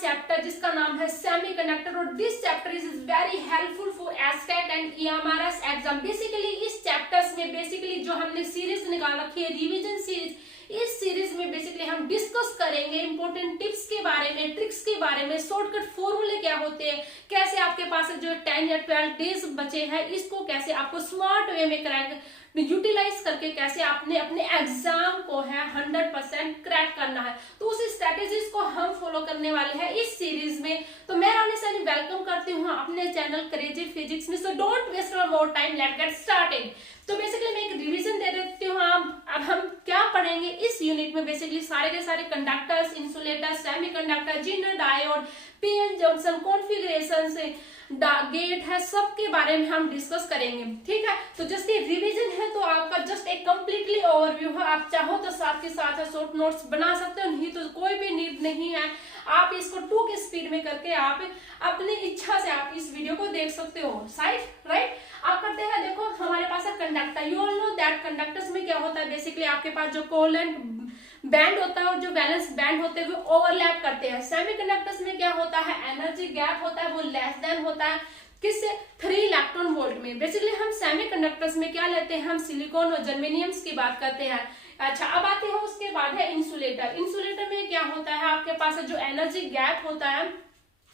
Chapter जिसका नाम है सेमीकंडक्टर, और this chapter is very helpful for estate and EMRS exam. Basically इस चैप्टर्स में बेसिकली जो हमने सीरीज निकाल रखी है रिवीजन सीरीज, इस सीरीज में बेसिकली हम डिस्कस करेंगे इंपॉर्टेंट टिप्स के बारे में, ट्रिक्स के बारे में, शॉर्टकट फॉर्मूले क्या होते हैं, कैसे आपके पास जो 10 या 12 डेज बचे हैं इसको कैसे आपको स्मार्ट वे में क्रैक यूटिलाइज करके कैसे आपने अपने एग्जाम को है 100% क्रैक करना है। तो उस स्ट्रेटेजीज को हम फॉलो करने वाले हैं इस सीरीज में। तो मैं रानी सैनी वेलकम करती हूँ अपने चैनल क्रेजी फिजिक्स में। So don't waste more time, let's get started. तो बेसिकली मैं एक रिवीजन दे देती हूँ। अब हम क्या पढ़ेंगे इस यूनिट में, बेसिकली सारे के सारे conductors, insulators, semiconductor, zener diode, PN junction, configuration से गेट है, सबके बारे में हम डिस्कस करेंगे। ठीक है, तो जस्ट ये रिवीजन है तो आपका जस्ट एक कंप्लीटली ओवरव्यू है। आप चाहो तो साथ के साथ शॉर्ट नोट्स बना सकते हो, नहीं तो कोई भी नीड नहीं है। आप इसको 2 की स्पीड में करके आप अपनी इच्छा से आप इस वीडियो को देख सकते हो। राइट, आप करते हैं, देखो हमारे पास है conductor. You all know that conductors में क्या होता है, बेसिकली आपके पास जो कोवेलेंट बैंड होता है और जो वैलेंस बैंड होते हैं वो ओवरलैप करते हैं। सेमीकंडक्टर्स में क्या होता है, एनर्जी गैप होता है वो लेस देन होता है किससे, 3 इलेक्ट्रॉन वोल्ट में। बेसिकली हम सेमीकंडक्टर्स में क्या लेते हैं, हम सिलिकॉन और जर्मेनियम्स की बात करते हैं। अच्छा, अब आते हैं उसके बाद है इंसुलेटर। इंसुलेटर में क्या होता है, आपके पास जो एनर्जी गैप होता है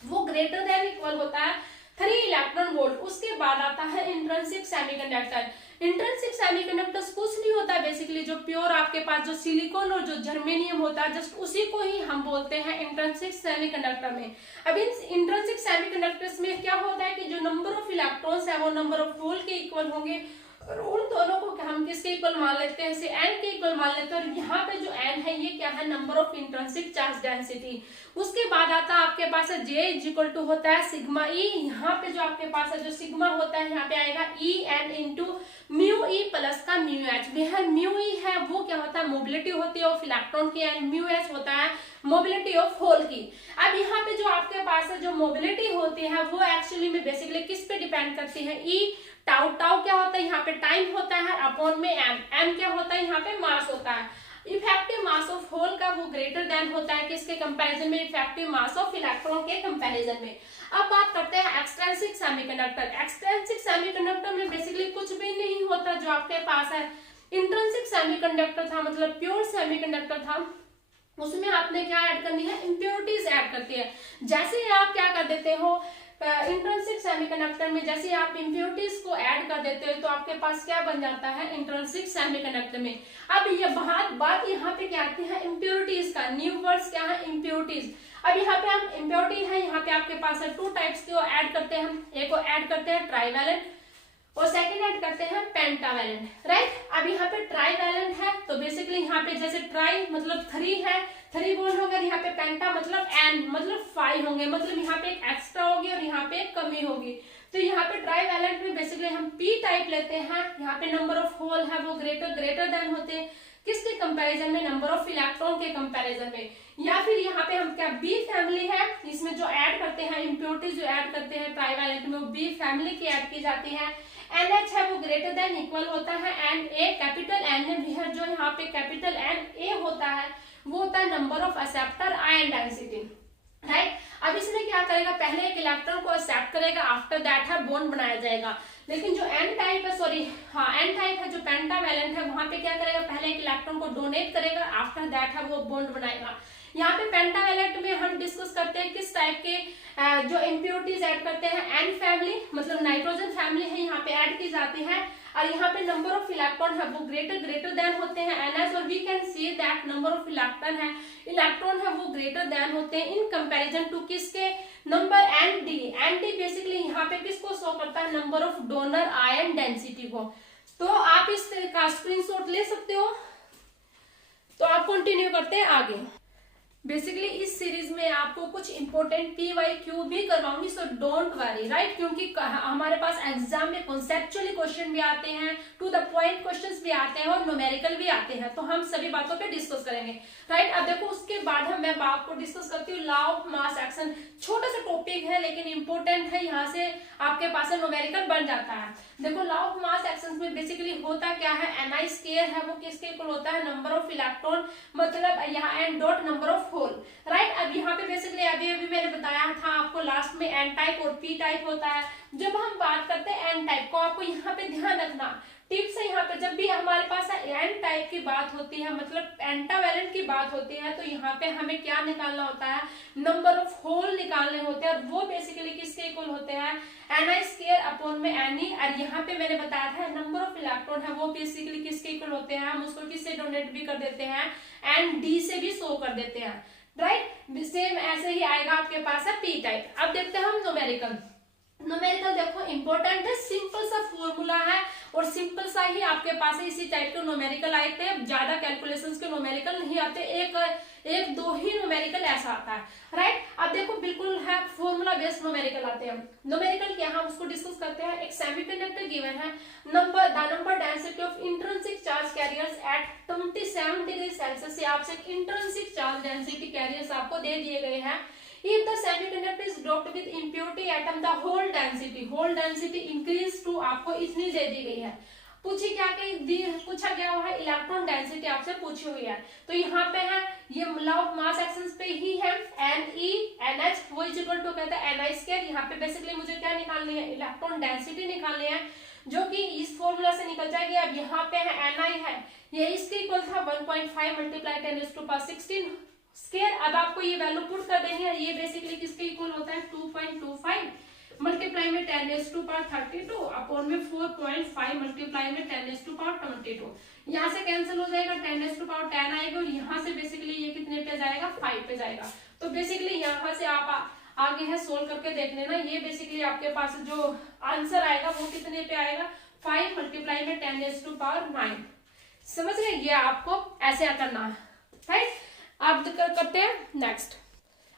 वो ग्रेटर देन इक्वल होता है 3 इलेक्ट्रॉन वोल्ट। उसके बाद आता है इंट्रिंसिक सेमीकंडक्टर। इंट्रिंसिक सेमीकंडक्टर्स कुछ नहीं होता, बेसिकली जो प्योर आपके पास जो सिलिकॉन और जो जर्मेनियम होता है जस्ट उसी को ही हम बोलते हैं इंट्रिंसिक सेमीकंडक्टर में। अब इन इंट्रिंसिक सेमीकंडक्टर्स में क्या होता है कि जो नंबर ऑफ इलेक्ट्रॉन्स है वो नंबर ऑफ होल के इक्वल होंगे, और उन दोनों को हम किसके इक्वल मान लेते हैं, जैसे n के इक्वल मान लेते हैं। और यहाँ पे जो n है ये क्या है, number of intrinsic charge density. उसके बाद आता है आपके पास है J इज इक्वल टू होता है सिग्मा E। यहाँ पे जो आपके पास है जो सिग्मा होता है यहाँ पे आएगा En into mu E plus का म्यू एच। म्यू ई है वो क्या होता है, मोबिलिटी होती है ऑफ इलेक्ट्रॉन की, एंड म्यू एच होता है मोबिलिटी ऑफ होल की। अब यहाँ पे जो आपके पास है जो मोबिलिटी होती है वो एक्चुअली में बेसिकली किस पे डिपेंड करती है, ई टाउ। टाउ क्या होता है, यहाँ पे टाइम होता है अपॉन में एम। एम क्या होता है, यहाँ पे मास होता है। इफेक्टिव मास ऑफ होल का वो ग्रेटर देन होता है किसके कंपैरिजन में, इफेक्टिव मास ऑफ इलेक्ट्रॉन के कंपैरिजन में। अब बात करते हैं एक्सट्रिंसिक सेमीकंडक्टर। एक्सट्रिंसिक सेमीकंडक्टर में बेसिकली कुछ भी नहीं होता जो आपके पास है। इंट्रिंसिक सेमीकंडक्टर था मतलब प्योर सेमीकंडक्टर था, उसमें आपने क्या ऐड करनी है, इंप्योरिटीज ऐड करती है। जैसे आप क्या कर देते हो इंट्रिंसिक सेमीकंडक्टर में, जैसे आप इंप्योरिटीज को ऐड कर देते हो तो आपके पास क्या बन जाता है इंट्रिंसिक सेमीकंडक्टर में। अब ये बात यहाँ पे क्या आती है, इंप्योरिटीज का। न्यू वर्ड्स क्या है, इंप्योरिटीज। अब यहाँ पे हम इंप्योरिटी है, यहाँ पे आपके पास है 2 टाइप्स को ऐड करते हैं हम। एक को ऐड करते हैं ट्राइवैलेंट और सेकेंड ऐड करते हैं पेंटावैलेंट। राइट, अब यहाँ पे ट्राइवैलेंट है तो बेसिकली यहाँ पे जैसे ट्राई मतलब 3 है, 3 बोल होगा, यहाँ पे पेंटा मतलब n मतलब 5 होंगे, मतलब यहाँ पे एक एक्स्ट्रा होगी और यहाँ पे एक कमी होगी। तो यहाँ पे ट्राइवैलेंट में बेसिकली हम p टाइप लेते हैं, यहाँ पे नंबर ऑफ होल है वो ग्रेटर देन होते हैं किसके कंपैरिजन में, नंबर ऑफ इलेक्ट्रॉन के कंपैरिजन में। या फिर यहाँ पे हम क्या बी फैमिली है, इसमें जो ऐड करते हैं इंप्योरिटीज जो ऐड करते हैं ट्राइवैलेंट में वो बी फैमिली की ऐड की जाती है। NH है वो ग्रेटर देन इक्वल होता है एंड ए कैपिटल N भी है, जो यहाँ पे कैपिटल N ए होता है वो होता है number of acceptor ion density. Right, अब इसमें क्या करेगा, पहले एक इलेक्ट्रॉन को एक्सेप्ट करेगा, आफ्टर दैट है बॉन्ड बनाया जाएगा। लेकिन जो N टाइप है, N टाइप है जो पेंटावैलेंट है, वहां पे क्या करेगा, पहले एक इलेक्ट्रॉन को डोनेट करेगा, आफ्टर दैट है वो बॉन्ड बनाएगा। यहाँ पे पेंटावैलेंट में हम डिस्कस करते हैं किस टाइप के जो इंप्योरिटीज ऐड करते हैं, N फैमिली मतलब नाइट्रोजन फैमिली है यहाँ पे ऐड की जाती है। और यहाँ पे नंबर ऑफ इलेक्ट्रॉन है वो ग्रेटर देन होते हैं NS, और we can see that number of electron है वो ग्रेटर देन होते हैं इन कंपैरिजन टू किसके, नंबर ND बेसिकली यहाँ पे किसको शो करता है, number of donor ion density को। तो आप इसका स्क्रीनशॉट ले सकते हो। तो आप कंटिन्यू करते हैं आगे। बेसिकली इस सीरीज में आपको कुछ इंपॉर्टेंट PYQ भी करवाऊंगी, सो डोंट वरी। राइट, क्योंकि हमारे पास एग्जाम में कॉन्सेप्चुअली क्वेश्चन भी आते हैं, टू द पॉइंट क्वेश्चंस भी आते हैं और न्यूमेरिकल भी आते हैं, तो हम सभी बातों पे डिस्कस करेंगे। राइट, अब देखो उसके बाद मैं आपको डिस्कस करती हूँ लॉ ऑफ मास एक्शन। छोटा सा टॉपिक है लेकिन इंपॉर्टेंट है, यहाँ से आपके पास न्यूमेरिकल बन जाता है। देखो लॉ ऑफ मास एक्शन में बेसिकली होता क्या है, Ni स्क्वायर है वो किसके इक्वल होता है, नंबर ऑफ इलेक्ट्रॉन मतलब यहाँ n dot number of hole, right. अब यहाँ पे बेसिकली अभी अभी मैंने बताया था आपको लास्ट में एन टाइप और पी टाइप होता है। जब हम बात करते हैं एन टाइप को, आपको यहाँ पे ध्यान रखना टिप्स है यहाँ पे, जब भी हमारे पास एन टाइप की बात होती है, मतलब पेंटावैलेंट की बात होती है, तो यहाँ पे हमें क्या निकालना होता है, नंबर ऑफ होल निकालने होते हैं, और वो बेसिकली किसके इक्वल होते हैं, ni² अपॉन में ne। और यहाँ पे मैंने बताया था नंबर ऑफ इलेक्ट्रॉन है वो बेसिकली किसके इक्वल होते हैं, हम उसको किससे डोनेट भी कर देते हैं, nd से भी शो कर देते हैं, राइट। सेम ऐसे ही आएगा आपके पास है पी टाइप। अब देखते हैं हम न्यूमेरिकल। न्यूमेरिकल देखो इंपॉर्टेंट है, सिंपल सा फॉर्मूला है और सिंपल सा ही आपके पास है, इसी टाइप के न्यूमेरिकल आते हैं, ज्यादा कैलकुलेशंस के न्यूमेरिकल नहीं आते, एक दो ही न्यूमेरिकल ऐसा आता है, राइट। अब देखो बिल्कुल है फॉर्मूला बेस्ड न्यूमेरिकल आते हैं। न्यूमेरिकल क्या, हम उसको डिस्कस करते हैं। एक सेमीकंडक्टर गिवन है, the number density of intrinsic charge carriers eight 27 degree Celsius से आपसे इंट्रिंसिक चार्ज डेंसिटी कैरियर्स आपको दे दिए गए हैं। If the semiconductor is doped with impurity atom, the whole density increase to आपको इतनी दे दी गई है। पूछी क्या पूछा गया हुआ है, इलेक्ट्रॉन डेंसिटी आपसे पूछी हुई है। तो यहाँ पे है ये लॉ ऑफ मास एक्शंस पे ही है, NE/NH वो इज इक्वल टू कहता है ni²। यहाँ पे बेसिकली मुझे क्या निकालनी है, इलेक्ट्रॉन डेंसिटी निकालनी है, जो कि इस फॉर्मूला से निकल जाएगी। अब यहाँ पे है ni है, ये इसके इक्वल था 1.5 मल्टीप्लाई 10⁻16 स्केयर। अब आपको ये वैल्यू पुट कर देनी है, ये बेसिकली किसके इक्वल होता है, 2.25 मल्टीप्लाई में 10⁻32 अपॉन में 4.5 मल्टीप्लाई में 10⁻22। यहाँ से कैंसिल हो जाएगा, 10⁻10 आएगा, और यहाँ से बेसिकली ये कितने पे जाएगा, 5 पे जाएगा। तो बेसिकली यहाँ से आप आगे है सोल्व करके देख लेना, ये बेसिकली आपके पास जो आंसर आएगा वो कितने पे आएगा, 5 मल्टीप्लाई में 10⁻9। समझ गए, ये आपको ऐसे करना है, राइट। अब करते हैं नेक्स्ट।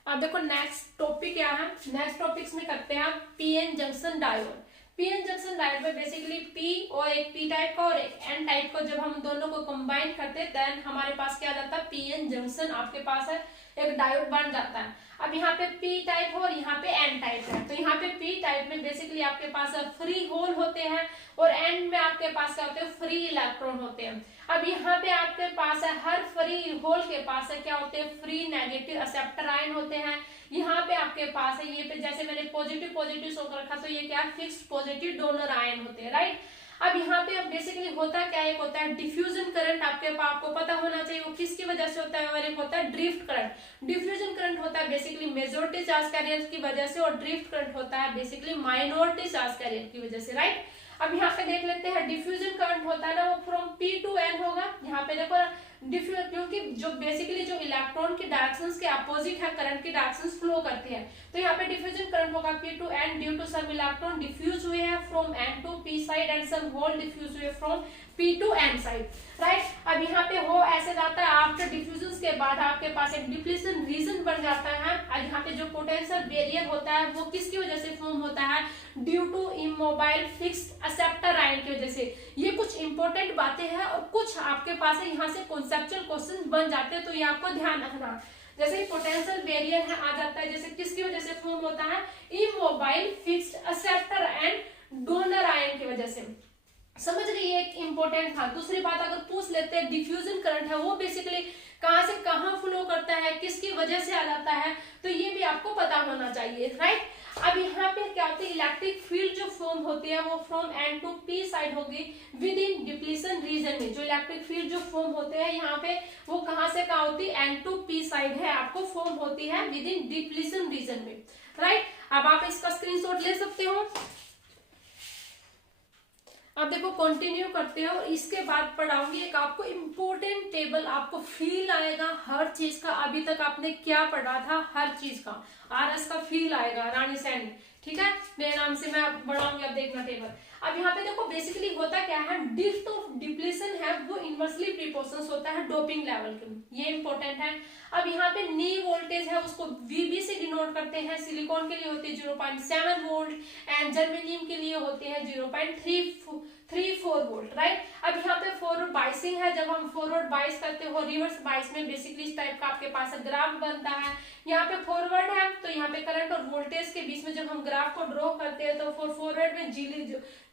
अब देखो नेक्स्ट टॉपिक क्या है, नेक्स्ट टॉपिक्स में करते हैं आप PN junction diode. PN junction diode में बेसिकली पी और एक पी टाइप का और एक एन टाइप का जब हम दोनों को कंबाइन करते हैं देन हमारे पास क्या जाता है, पीएन जंक्शन आपके पास है, एक डायोड बन जाता है। अब यहाँ पे पी टाइप है और यहाँ पे एन टाइप है। तो यहाँ पे पी टाइप में बेसिकली आपके पास फ्री होल होते हैं और एन में आपके पास क्या होते हैं, फ्री इलेक्ट्रॉन होते हैं। अब यहाँ पे आपके पास है हर फ्री होल के पास है क्या होते हैं, फ्री नेगेटिव एक्सेप्टर आयन होते हैं। यहाँ पे आपके पास है ये पे जैसे मैंने पॉजिटिव शो कर रखा, तो ये क्या फिक्स्ड पॉजिटिव डोनर आयन होते हैं, राइट। अब यहाँ पे अब बेसिकली होता क्या, एक होता है डिफ्यूजन करंट, आपको पता होना चाहिए वो किसकी वजह से होता है, और एक होता है ड्रिफ्ट करंट। डिफ्यूजन करंट होता है बेसिकली मेजॉरिटी चार्ज कैरियर की वजह से, और ड्रिफ्ट करंट होता है बेसिकली माइनॉरिटी चार्ज कैरियर की वजह से, राइट। अब यहाँ पे देख लेते हैं डिफ्यूजन करंट होता है ना, वो फ्रॉम P to N होगा। यहाँ पे देखो क्योंकि जो बेसिकली जो इलेक्ट्रॉन की डायरेक्शंस के अपोजिट है करंट की डायरेक्शंस फ्लो करती है, तो यहाँ पे डिफ्यूजन करंट होगा P to N due to some electron diffuse हुए हैं from N to P side and some hole diffuse हुए from P to N side, right. अब यहाँ पे हो ऐसे जाता है, आफ्टर डिफ्यूजन के बाद आपके पास एक डिप्लीशन रीजन बन जाता है। और यहाँ पे जो पोटेंशियल बैरियर होता है वो किसकी वजह से फॉर्म होता है, due to immobile fixed acceptor ion की वजह से। ये कुछ इंपॉर्टेंट बातें हैं और कुछ आपके पास है यहाँ से कॉन्सेप्चुअल क्वेश्चन बन जाते हैं, तो ये आपको ध्यान रखना। जैसे पोटेंशियल बैरियर है आ जाता है, जैसे किसकी वजह से फॉर्म होता है, immobile fixed acceptor and donor ion की वजह से। समझ गए, ये एक इंपॉर्टेंट था। दूसरी बात अगर पूछ लेते हैं डिफ्यूजन करंट है वो बेसिकली कहां से कहां फ्लो करता है, किसकी वजह से आ जाता है, तो ये भी आपको पता होना चाहिए, राइट। अब यहाँ पे क्या होती है, इलेक्ट्रिक फील्ड जो फॉर्म होती है वो from N to P side होगी विद इन डिप्लीशन रीजन में। जो इलेक्ट्रिक फील्ड जो फॉर्म होते हैं यहाँ पे वो कहां से कहां होती है, N to P साइड है आपको फॉर्म होती है विद इन डिप्लीशन रीजन में, राइट। अब आप इसका स्क्रीनशॉट ले सकते हो। अब देखो कंटिन्यू करते हो, इसके बाद पढ़ाऊंगी एक आपको इम्पोर्टेंट टेबल, आपको फील आएगा हर चीज का। अभी तक आपने क्या पढ़ा था, हर चीज का आरएस का फील आएगा रानी सैन, ठीक है, मेरे नाम से मैं बढ़ाऊंगी। अब देखना टेबल। अब यहाँ पे देखो बेसिकली होता क्या है, ड्रिफ्ट ऑफ डिप्लीशन है वो इनवर्सली प्रोपोर्शनल होता है डोपिंग लेवल के, ये इंपॉर्टेंट है। अब यहाँ पे नी वोल्टेज है उसको VB से डिनोट करते हैं, सिलिकॉन के लिए होती है 0.7 वोल्ट एंड जर्मेनियम के लिए होते हैं 3-4 वोल्ट, राइट। अब यहाँ पे फॉरवर्ड बाइसिंग है, जब हम फॉरवर्ड बाइस करते हो रिवर्स बाइस में बेसिकली इस टाइप का आपके पास ग्राफ बनता है। यहाँ पे फॉरवर्ड है तो यहाँ पे करंट और वोल्टेज के बीच में जब हम ग्राफ को ड्रॉ करते हैं तो फॉरवर्ड में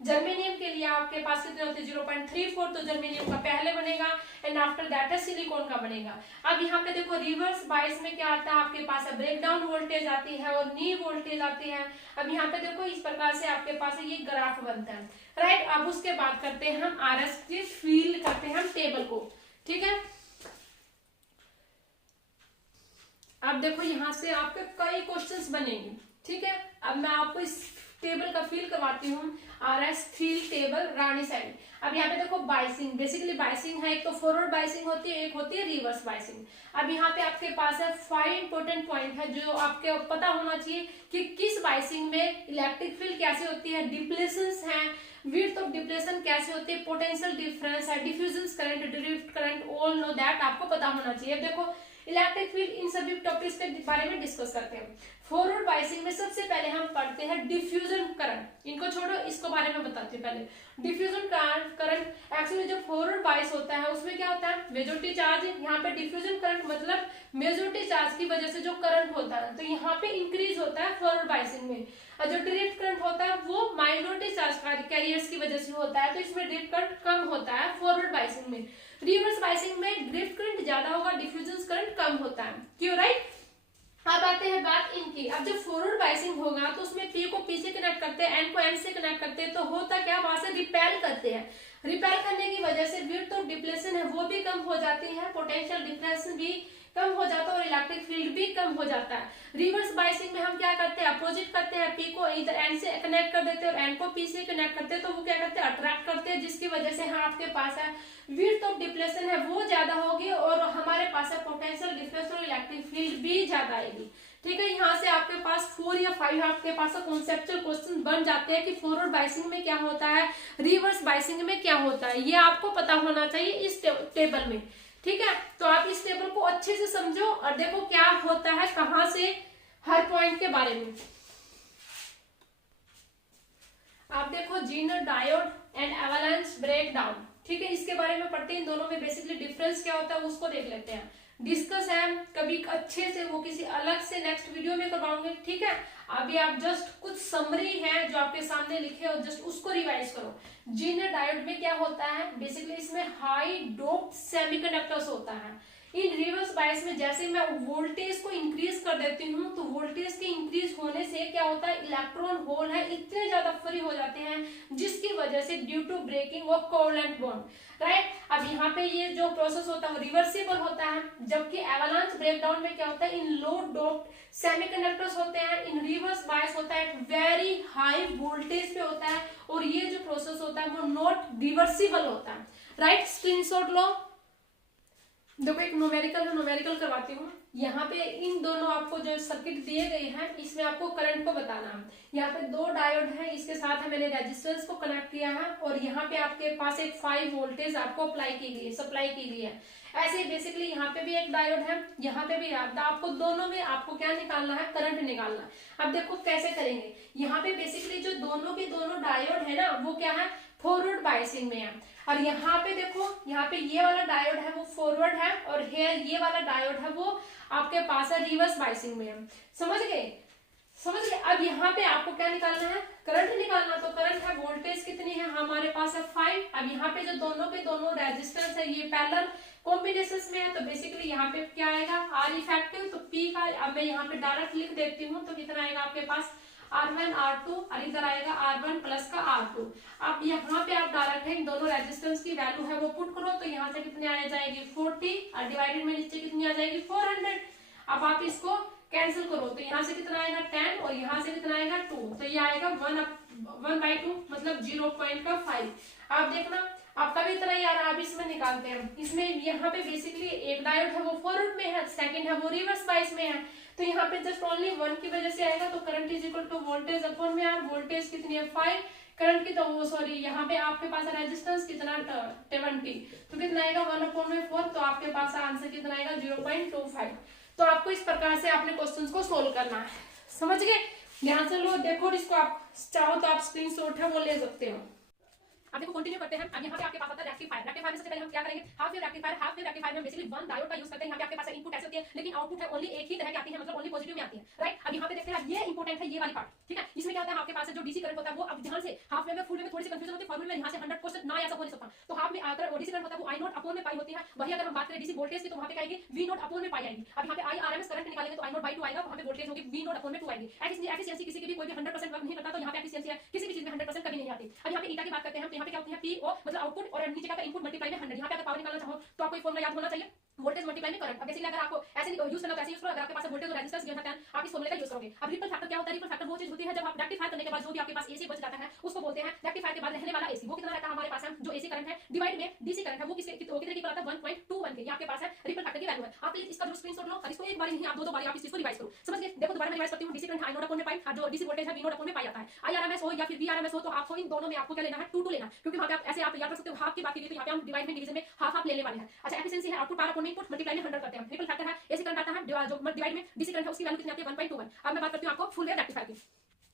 जर्मेनियम के लिए आपके पास कितने होते हैं 0.34, तो जर्मेनियम का पहले बनेगा एंड आफ्टर दैट है सिलिकॉन का बनेगा। अब यहाँ पे देखो रिवर्स बाइस में क्या आता है आपके पास है ब्रेकडाउन वोल्टेज आती है और नी वोल्टेज आती है। अब यहाँ पे देखो इस प्रकार से आपके पास ये ग्राफ बनता है, राइट। अब उसके बाद करते हैं हम आरएस की फील करते हैं हम टेबल को, ठीक है। अब देखो यहाँ से आपके कई क्वेश्चंस बनेंगे, ठीक है। अब मैं आपको इस टेबल का फील करवाती हूँ, आरएस फील टेबल रानी साइड। अब यहाँ पे देखो बाइसिंग, बेसिकली बाइसिंग है, एक तो फॉरवर्ड बाइसिंग होती है, एक होती है रिवर्स बाइसिंग। अब यहाँ पे आपके पास है 5 इंपॉर्टेंट पॉइंट है जो आपके पता होना चाहिए कि किस बाइसिंग में इलेक्ट्रिक फील्ड कैसे होती है, डिप्लेशंस है, विड्थ ऑफ डिप्लेशन कैसे होती है, पोटेंशियल डिफरेंस है, diffusion current, drift current, all know that आपको पता होना चाहिए। देखो इलेक्ट्रिक फील्ड इन सभी टॉपिक्स के बारे में डिस्कस करते हैं। फॉरवर्ड बाइसिंग में सबसे पहले हम पढ़ते हैं डिफ्यूजन करंट, इनको छोड़ो इसको बारे में बताते हैं पहले। डिफ्यूजन करंट एक्चुअली जो फॉरवर्ड बाइस होता है उसमें क्या होता है मेजॉरिटी चार्ज, यहाँ पे डिफ्यूजन करंट मतलब मेजॉरिटी चार्ज की वजह से जो करंट होता है तो यहाँ पे इंक्रीज होता है फॉरवर्ड बाइसिंग में, और जो ड्रिफ्ट करंट होता है वो माइनॉरिटी चार्ज कैरियर्स की वजह से होता है, तो इसमें ड्रिफ्ट करंट कम होता है फॉरवर्ड बाइसिंग में। रिवर्स बाइसिंग में ड्रिफ्ट करंट ज्यादा होगा, डिफ्यूजन करंट कम होता है, क्यों, राइट। अब आते हैं बात इनकी। अब जब फॉरवर्ड बाइसिंग होगा तो उसमें पी को पी से कनेक्ट करते हैं, एन को एन से कनेक्ट करते हैं, तो होता क्या वहां से रिपेल करते हैं। रिपेल करने की वजह से विड्थ ऑफ डिप्लेशन है वो भी कम हो जाती है, पोटेंशियल डिफरेंस भी कम हो जाता है और इलेक्ट्रिक फील्ड भी कम हो जाता है। रिवर्स बाइसिंग में हम क्या करते हैं अपोजिट करते हैं, पी को इधर एन से कनेक्ट कर देते हैं और एन को पी से कनेक्ट करते हैं, तो वो क्या करते हैं अट्रैक्ट करते हैं, जिसकी वजह से हाँ आपके पास है विड्थ ऑफ डिप्लेशन है वो ज्यादा होगी और हमारे पास है पोटेंशियल डिफरेंस और इलेक्ट्रिक फील्ड भी ज्यादा आएगी, ठीक है। यहाँ से आपके पास 4 या 5 आपके पास कॉन्सेप्चुअल क्वेश्चन बन जाते हैं कि फॉरवर्ड बाइसिंग में क्या होता है, रिवर्स बाइसिंग में क्या होता है, ये आपको पता होना चाहिए इस टेबल में, ठीक है। तो आप इस टेबल को अच्छे से समझो और देखो क्या होता है कहां से हर पॉइंट के बारे में। आप देखो Zener diode and avalanche breakdown, ठीक है, इसके बारे में पढ़ते हैं। इन दोनों में बेसिकली डिफरेंस क्या होता है उसको देख लेते हैं। डिस्कस है कभी अच्छे से, वो किसी अलग से नेक्स्ट वीडियो में करवाऊंगे, ठीक है। अभी आप जस्ट कुछ समरी है जो आपके सामने लिखे और जस्ट उसको रिवाइज करो। जीनर डायोड में क्या होता है बेसिकली इसमें हाई डोप्ड सेमीकंडक्टर्स होता है। इन रिवर्स बायस में जैसे मैं वोल्टेज को इंक्रीज कर देती हूँ तो वोल्टेज के इंक्रीज होने से क्या होता है इलेक्ट्रॉन होल है इतने ज्यादा फ्री हो जाते हैं जिसकी वजह से due to breaking of covalent bond, right. अब यहाँ पे ये जो प्रोसेस होता है वो रिवर्सिबल होता है, जबकि एवलांच ब्रेकडाउन में क्या होता है इन लो डोप्ड सेमीकंडक्टर्स होते हैं, इन रिवर्स बायस होता है वेरी हाई वोल्टेज पे होता है और ये जो प्रोसेस होता है वो नॉट रिवर्सिबल होता है, राइट। स्क्रीनशॉट लो, देखो एक न्यूमेरिकल है, न्यूमेरिकल करवाती हूँ। यहाँ पे इन दोनों आपको जो सर्किट दिए गए हैं इसमें आपको करंट को बताना है। यहाँ पे 2 डायोड है, इसके साथ मैंने रेजिस्टेंस को कनेक्ट किया है और यहाँ पे आपके पास एक 5 वोल्टेज आपको अप्लाई की गई है, सप्लाई की गई है। ऐसे ही बेसिकली यहाँ पे भी एक डायोड है, यहाँ पे भी आपको दोनों में आपको क्या निकालना है करंट निकालना है। अब देखो कैसे करेंगे, यहाँ पे बेसिकली जो दोनों के दोनों डायोड है ना वो क्या है फॉरवर्ड बायसिंग में है और यहाँ पे देखो यहाँ पे ये वाला डायोड है वो फॉरवर्ड है और ये वाला डायोड है वो आपके पास है रिवर्स बायसिंग में है। समझ गए, समझ गए। अब यहाँ पे आपको क्या निकालना है करंट निकालना, तो करंट है वोल्टेज कितनी है हमारे पास है 5। अब यहाँ पे जो दोनों के दोनों रेजिस्टेंस है ये पैरेलल कॉम्बिनेशन में है तो बेसिकली यहाँ पे क्या आएगा आर इफेक्टिव, तो पी का अब मैं यहाँ पे डायरेक्ट लिख देती हूँ तो कितना आएगा आपके पास R1 R2 और इधर आएगा R1 प्लस का R2। अब यहाँ पे आप डायरेक्ट है दोनों रेजिस्टेंस की वैल्यू है वो पुट करो तो यहाँ से कितने आ जाएगी 40 और डिवाइडेड में नीचे कितनी आ जाएगी 400। अब आप इसको कैंसिल करो तो यहाँ से कितना आएगा 10 और यहाँ से कितना आएगा 2, तो ये आएगा 1/2 मतलब 0.5। आप देखना आपका भी इतना ही आ रहा है। अब इसमें निकालते हैं, इसमें यहाँ पे बेसिकली एक डायोड है वो फॉरवर्ड में है, सेकंड है वो रिवर्स बायस में है, तो यहाँ पे जस्ट ओनली 1 की वजह से आएगा तो current is equal to voltage upon में आर, वोल्टेज कितनी है 5, करंट की तो वो सॉरी यहाँ पे आपके पास रेजिस्टेंस कितना 20 तो कितना आएगा 1/4, तो आपके पास आंसर कितना आएगा 0.25। तो आपको इस प्रकार से आपने क्वेश्चंस को सोल्व करना है, समझ गए। ध्यान से लो देखो, इसको आप चाहो तो आप स्क्रीनशॉट है वो ले सकते हो। अब देखो कंटिन्यू करते हैं। अब यहाँ पे आपके पास आता है रेक्टिफायर। रेक्टिफायर में सबसे पहले हम क्या करेंगे, half wave rectifier. Half wave rectifier में बेसिकली वन डायोड का यूज करते हैं। यहाँ पे आपके पास इनपुट ऐसे होती है, लेकिन आउटपुट है ओनली एक ही तरह की आती है, मतलब ओनली पॉजिटिव में आती है, राइट। अब यहाँ पे देखते हैं ये इंपॉर्टेंट है, ये वाली पार्ट, ठीक है। इसमें क्या होता है, आपके पास जो डीसी करंट होता है वो, अब ध्यान से हाफ वेव में फुल वेव में थोड़ी सी कंफ्यूजन होती है, फॉर्मूला में यहाँ से 100% ना ऐसा हो नहीं सकता। तो हाफ में अगर डीसी करंट होता है वो आई नॉट अपॉन में पाई होती है। वही अगर हम बात करें डीसी वोल्टेज की तो वहाँ पे आएगी वी नॉट अपॉन में पाई आएगी। अब यहाँ पे आई आरएमएस करंट निकालेंगे तो आई नॉट बाई 2 आएगा, वहाँ पे वोल्टेज होगी वी नॉट अपॉन में 2 आएगी। एफिशिएंसी किसी की भी कोई भी 100% वर्क नहीं करता, तो यहाँ पे एफिशिएंसी है किसी भी चीज में 100% कभी नहीं आती। अब यहाँ पे ईटा की बात करते हैं, तो यहाँ पे क्या होती है पी ओ मतलब आउटपुट, और नीचे क्या होता है इनपुट मल्टीप्लाई में 100। यहाँ पे अगर पावर निकालना चाहो तो आपको फॉर्मूला याद होना चाहिए, वोल्टेज मल्टीप्लाई में करंट। अब बेसिकली अगर आपको ऐसे यूज करना तो ऐसे यूज करो, अगर आपके पास वोल्टेज और रेजिस्टेंस गिवन है आप इस फॉर्मूले का यूज करोगे। अब रिपल फैक्टर क्या होता है, रिपल फैक्टर वो चीज होती है जब आप रेक्टिफाई करने के बाद जो भी आपके पास एसी बच जाता है उसको बोलते हैं रेक्टिफाई के बाद रहने वाला एसी। वो कितना रहता है हमारे पास है, जो एसी करंट है डिवाइड में डीसी करंट है वो कितने की आता है 1.21 के। ये आपके पास है रिपल फैक्टर की वैल्यू है। आप इसका जो स्क्रीनशॉट लो और इसको एक बार नहीं आप दो बार आप इस चीज को रिवाइज करो, समझ गए। देखो दोबारा मैं रिवाइज करती हूं, DC current I not upon में पाई, जो डीसी वोल्टेज है वी नॉट अपॉन में पाई आता है। आईआरएमएस हो या फिर वीआरएमएस हो तो आपको इन दोनों में आपको क्या लेना है 2 लेना है, क्योंकि वहां पे आप ऐसे आप याद कर सकते हो हाफ की बात की तो यहाँ पे हम डिवाइड में डिवीजन में हाफ लेने वाले हैं। अच्छा एफिशिएंसी है output power upon input multiply में 100 करते हैं। रिपल फैक्टर है एसी करंट आता है जो डिवाइड में डीसी करंट है उसकी वैल्यू कितनी आती है 1.21। अब मैं बात करती हूं आपको फुल वेव रेक्टिफायर की।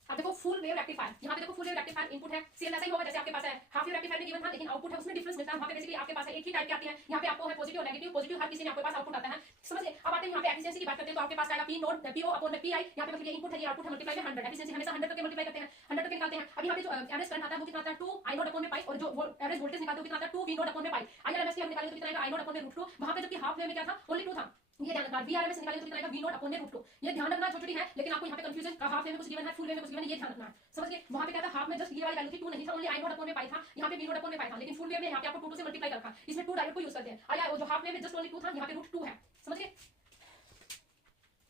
अब देखो फुल वेव रेक्टिफायर, यहाँ पे देखो फुल वेव रेक्टिफायर इनपुट है सेम ऐसा ही होगा जैसे आपके पास है हाफ वेव रेक्टिफायर में गिवन था, लेकिन आउटपुट है उसमें डिफरेंस मिलता है। वहां पे बेसिकली आपके पास एक ही टाइप की आती है, यहाँ पे आपको है पॉजिटिव और नेगेटिव। पॉजिटिव हर किसी में आपके पास आउटपुट आता है, समझ गए। अब आते हैं यहाँ पे एफिशिएंसी की बात करते हैं, तो आपके पास आएगा P naught P O upon में पी आई। यहाँ पे मतलब ये इनपुट है ये आउटपुट है मल्टीप्लाई में 100। एफिशिएंसी हमेशा 100 करके मल्टीप्लाई करते हैं, 100 करके निकालते हैं। अब यहाँ पे जो एवरेज करंट आता है वो कितना आता है 2 आई नॉट अपॉन में पाई, और जो एवरेज वोल्टेज निकालते हो कितना आता है 2 वी नॉट अपॉन में पाई। आईआरएमएस की हम निकालेंगे तो कितना आएगा आई नॉट अपॉन में √2। वहां पे जबकि हाफ वेव में क्या था ओनली 2 था, ये ध्यान रखना। वीआरएमएस निकालेंगे तो कितना आएगा वी नॉट अपॉन में √2। ये ध्यान रखना छोटी है, लेकिन आपको यहाँ पे कंफ्यूजन हाफ में कुछ गिवन है फुल में कुछ गिवन है, ये ध्यान रखना है, समझ गए। वहां पे क्या था हाफ में जस्ट ये वाली वैल्यू थी 2 नहीं था, ओनली आई नॉट अपॉन में पाई था, यहाँ पे वी नॉट अपॉन में पाई था। लेकिन फुल में यहाँ पे आपको 2 से मल्टीप्लाई करना, इसमें 2 डायरेक्ट को यूज करते हैं। आया जो हाफ में जस्ट ओनली 2 था, यहाँ पे √2 है, समझ गए।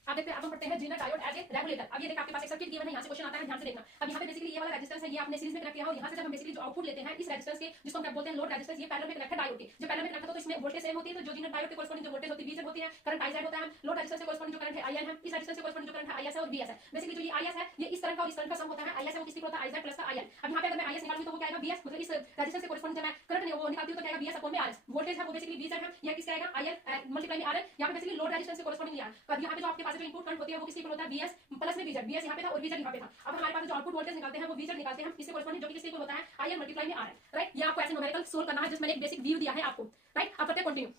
अब देखते हैं, अब हम पढ़ते हैं Zener diode as a regulator. अब ये देखिए आपके पास एक सर्किट गिवन है, यहाँ से क्वेश्चन आता है, ध्यान से देखना। अब यहाँ पे बेसिकली ये वाला रेजिस्टेंस है, ये आपने सीरीज में कनेक्ट किया है, और यहाँ से जब हम बेसिकली जो आउटपुट लेते हैं इस रेजिस्टेंस के, जिसको हम क्या बोलते हैं लोड रेजिस्टेंस, ये पैरेलल में कनेक्ट है डायोड के। जो पैरेलल में कनेक्ट होता है तो इसमें वोल्टेज सेम होती है, तो जो जेनर डायोड के कोरिस्पोंडिंग जो वोल्टेज होती है वी होती है, करंट आई होता है। लोड रेजिस्टेंस से कोरिस्पोंडिंग जो करंट है आई है, इस रेजिस्टेंस से कोरिस्पोंडिंग जो करंट है आई है और वी है। बेसिकली जो ये आई है ये इस करंट का और इस करंट का सम होता है, आई है वो किसकी होता है आई प्लस का आई। अब यहाँ पे अगर मैं आई निकालूंगी तो वो क्या आएगा वी, मतलब इस रेजिस्टेंस से कोरिस्पोंडिंग जब मैं करंट वो निकालती हूं तो क्या आएगा वी अपॉन में आर। वोल्टेज है वो बेसिकली वी है, ये किसका आएगा आई मल्टीप्लाई में आर। यहाँ पे बेसिकली लोड रेजिस्टेंस से कोरिस्पोंडिंग लिया। अब यहाँ पे जो आपके पास जो इनपुट करंट होती है वो किसकी होता है वी प्लस में वीजेड, वीएस यहाँ पे था और वीजेड यहाँ पे था। अब हमारे पास जो आउटपुट वोल्टेज निकालते हैं वो वीजेड निकालते हैं, इससे कोरिस्पोंडिंग जो कि किसके इक्वल होता है आई मल्टीप्लाई में आर, राइट। ये आपको ऐसे न्यूमेरिकल सोल्व करना है, जिसमें मैंने एक बेसिक व्यू दिया है आपको, राइट। अब करते हैं कंटिन्यू।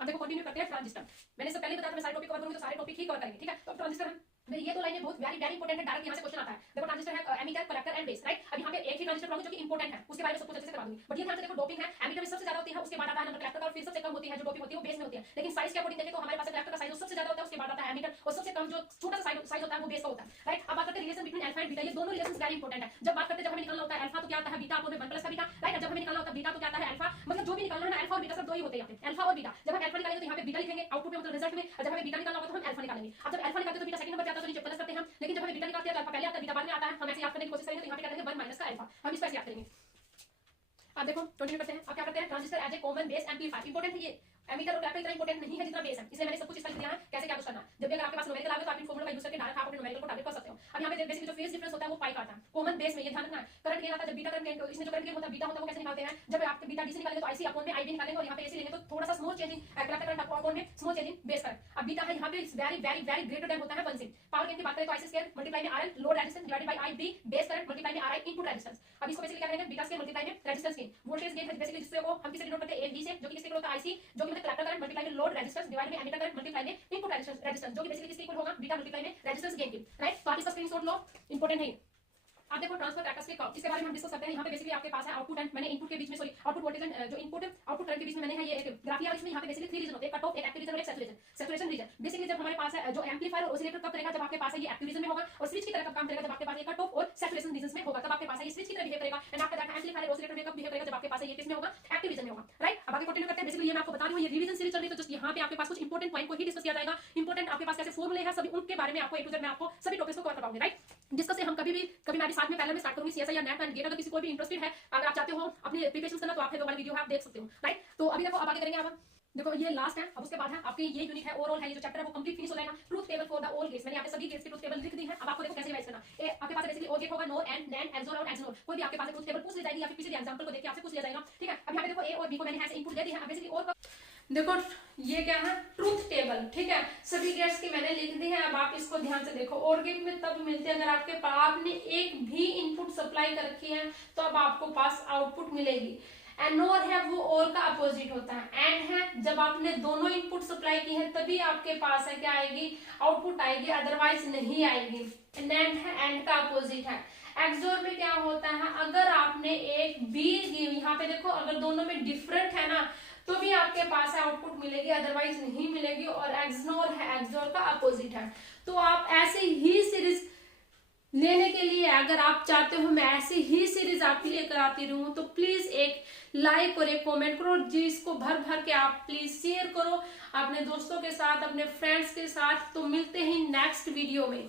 अब देखो कंटिन्यू करते हैं ट्रांजिस्टर। मैंने इससे पहले बताया था मैं सारे टॉपिक कवर करूंगी तो सारे टॉपिक ही कवर करेंगे, ठीक है। तो ट्रांजिस्टर है मेरी ये तो लाइनें बहुत वेरी वेरी इंपॉर्टेंट है, डायरेक्ट यहाँ से क्वेश्चन आता है। देखो ट्रांजिस्टर है emitter collector and base, right. अब यहाँ पे एक ही ट्रांजिस्टर पढ़ाऊंगी जो कि इंपॉर्टेंट है, उसके बारे में सब कुछ अच्छे से करा दूंगी। बट ये ध्यान से देखो डोपिंग है, एमीटर में सबसे ज्यादा होती है, उसके बाद आता है नंबर कलेक्टर का, और फिर सबसे कम होती है जो डोपिंग होती है वो बेस में होती है। लेकिन साइज के अकॉर्डिंग देखें तो हमारे पास कलेक्टर का साइज सबसे ज्यादा होता है, उसके बाद आता है एमीटर, और सबसे कम जो छोटा सा साइज होता है वो बेस का होता है, राइट। अब बात करते हैं relation between alpha and beta. ये दोनों रिलेशंस वेरी इंपॉर्टेंट है। जब बात करते हैं जब हमें निकालना होता है अल्फा तो क्या आता है बीटा अपॉन 1 प्लस का बीटा, राइट। जब हमें निकालना होता है बीटा तो क्या आता है अल्फा, मतलब जो भी निकालना है ना अल्फा और बीटा सब दो ही होते हैं यहाँ पे, अल्फा और बीटा। जब हम अल्फा निकालेंगे तो यहाँ पे बीटा लिखेंगे आउटपुट में मतलब रिजल्ट में, और जब हमें बीटा निकालना होगा तो हम अल्फा निकालेंगे। अब जब अल्फा निकालते हैं तो बीटा सेकंड नंबर पे आता है तो नीचे प्लस करते हैं, लेकिन जब हमें बीटा निकालते हैं तो अल्फा पहले आता है बीटा बाद में आता है। हम ऐसे याद करने की कोशिश करेंगे तो यहाँ पे क्या करेंगे 1 माइनस का अल्फा, हम इसको ऐसे याद करेंगे। अब देखो कंटिन्यू करते हैं। अब क्या करते हैं transistor as a common base amplifier. Important है ये, एमीटर और कलेक्टर इतना इंपॉर्टेंट नहीं है जितना बेस है, इसलिए मैंने सब कुछ इसका लिख दिया है कैसे क्या कुछ करना। जब भी अगर आपके पास न्यूमेरिकल आ गए तो आप इन फॉर्मूला का यूज करके डायरेक्ट आप अपने न्यूमेरिकल को टारगेट कर सकते हो। अब यहाँ पे बेसिकली जो फेज डिफरेंस होता है वो पाई का आता है कॉमन बेस में, ये ध्यान रखना है। करंट गेन आता है जब बीटा करंट, इसमें जो करंट गेन होता है बीटा होता है वो कैसे निकालते हैं, जब आपके बीटा डीसी निकालेंगे तो आईसी अपॉन में आईबी निकालेंगे, और यहाँ पे एसी लेंगे तो थोड़ा सा small changing collector current upon में स्मॉल चेंजिंग बेस करंट। अब बीटा है यहाँ पे very very very greater than होता है 1 से। पावर गेन की बात करें तो आईसी स्क्वायर मल्टीप्लाई में RL load resistance divided by IB base current multiply में आरआई इनपुट रेजिस्टेंस। अब इसको बेसिकली क्या करेंगे बीटा स्क्वायर मल्टीप्लाई में रेजिस्टेंस गेन। वोल्टेज गेन है बेसिकली जिससे वो हम किसे डिनोट करते हैं एबी से, जो कि किसके इक्वल होता है आईसी, जो कि मतलब कलेक्टर करंट मल्टीप्लाई में लोड रेजिस्टेंस डिवाइड में एमीटर करंट मल्टीप्लाई में इनपुट रेजिस्टेंस, जो कि बेसिकली किसके इक्वल होगा बीटा मल्टीप्लाई में रेजिस्टेंस गेन की, राइट। तो आप इसका स्क्रीनशॉट लो, इंपॉर्टेंट है। आप देखो ट्रांसफर कैरेक्टरिस्टिक कर्व, इसके बारे में हम डिस्कस करते हैं। यहाँ पे बेसिकली आपके पास है आउटपुट एंड मैंने इनपुट के बीच में सॉरी आउटपुट वोल्टेज एंड जो इनपुट आउटपुट करंट के बीच में मैंने है ये एक ग्राफ दिया, इसमें यहाँ पे बेसिकली 3 रीजन होते हैं, कट ऑफ, एक एक्टिव रीजन और एक सैचुरेशन रीजन। बेसिकली जब हमारे पास है जो एम्पलीफायर और ऑसिलेटर कब करेगा, जब आपके पास है ये एक्टिव रीजन में होगा, और स्विच की तरह कब काम करेगा जब आपके पास ये कट ऑफ और सैचुरेशन रीजन में होगा, तब आपके पास है ये स्विच की तरह बिहेव करेगा। एंड आपका देखा एम्पलीफायर और ऑसिलेटर में कब बिहेव करेगा जब आपके पास है ये किस में होगा एक्टिव रीजन में होगा, राइट। अब आगे कंटिन्यू करते हैं। बेसिकली ये मैं आपको बता रही हूँ ये रिवीजन सीरीज चल रही है, तो जस्ट यहाँ पे आपके पास कुछ इंपॉर्टेंट पॉइंट को ही डिस्कस किया जाएगा। इंपॉर्टेंट आपके पास कैसे फॉर्मूले हैं सभी उनके बारे में आपको ए टू जेड में आपको सभी टॉपिक्स को कवर करवाऊंगे, राइट। डिस्कस हम कभी मैं भी साथ में पहले में स्टार्ट करूंगी सीएसआई या नेट एंड गेट। अगर किसी कोई भी इंटरेस्टेड है, अगर आप चाहते हो अपनी प्रिपरेशन करना तो आप ये दो वाली वीडियो आप देख सकते हो, राइट। तो अभी देखो अब आगे करेंगे। अब देखो ये लास्ट है, अब उसके बाद है आपकी ये यूनिट है ओवरऑल है, ये जो चैप्टर है वो कंप्लीट फिनिश हो जाएगा। Truth table for the all gates, मैंने यहाँ पे सभी गेट्स की ट्रूथ टेबल लिख दी है। अब आपको देखो कैसे रिवाइज करना। आपके पास बेसिकली और गेट होगा, नोर एंड नैंड एक्सोर और एक्सनोर, कोई भी आपके पास ट्रूथ टेबल पूछ ली जाएगी या फिर किसी भी एग्जांपल को देख के आपसे पूछ लिया जाएगा, ठीक है। अब यहाँ पे देखो ए और बी को मैंने ऐसे इनपुट दे दी है। अब बेसिकली और देखो ये क्या है, ट्रूथ टेबल, ठीक है, सभी गेट्स की मैंने लिख दी है। अब आप इसको ध्यान से देखो। और गेट में तब मिलते हैं अगर आपके पास आपने एक भी इनपुट सप्लाई कर रखी है तो अब आपको पास आउटपुट मिलेगी। एंड नोर है वो और का अपोजिट होता है। एंड है जब आपने दोनों इनपुट सप्लाई की है तभी आपके पास है क्या आएगी, आउटपुट आएगी, अदरवाइज नहीं आएगी। नैंड है एंड का अपोजिट है। एक्सोर में क्या होता है, अगर आपने एक बी यहाँ पे देखो अगर दोनों में डिफरेंट है ना तो भी आपके पास आउटपुट मिलेगी, अदरवाइज नहीं मिलेगी। और एक्सनोर है, एक्सोर का अपोजिट है। तो आप ऐसे ही सीरीज लेने के लिए अगर आप चाहते हो मैं ऐसी ही सीरीज आपके लिए कराती रहूं तो प्लीज एक लाइक और एक कमेंट करो, जिसको भर भर के आप प्लीज शेयर करो अपने दोस्तों के साथ, अपने फ्रेंड्स के साथ। तो मिलते हैं नेक्स्ट वीडियो में।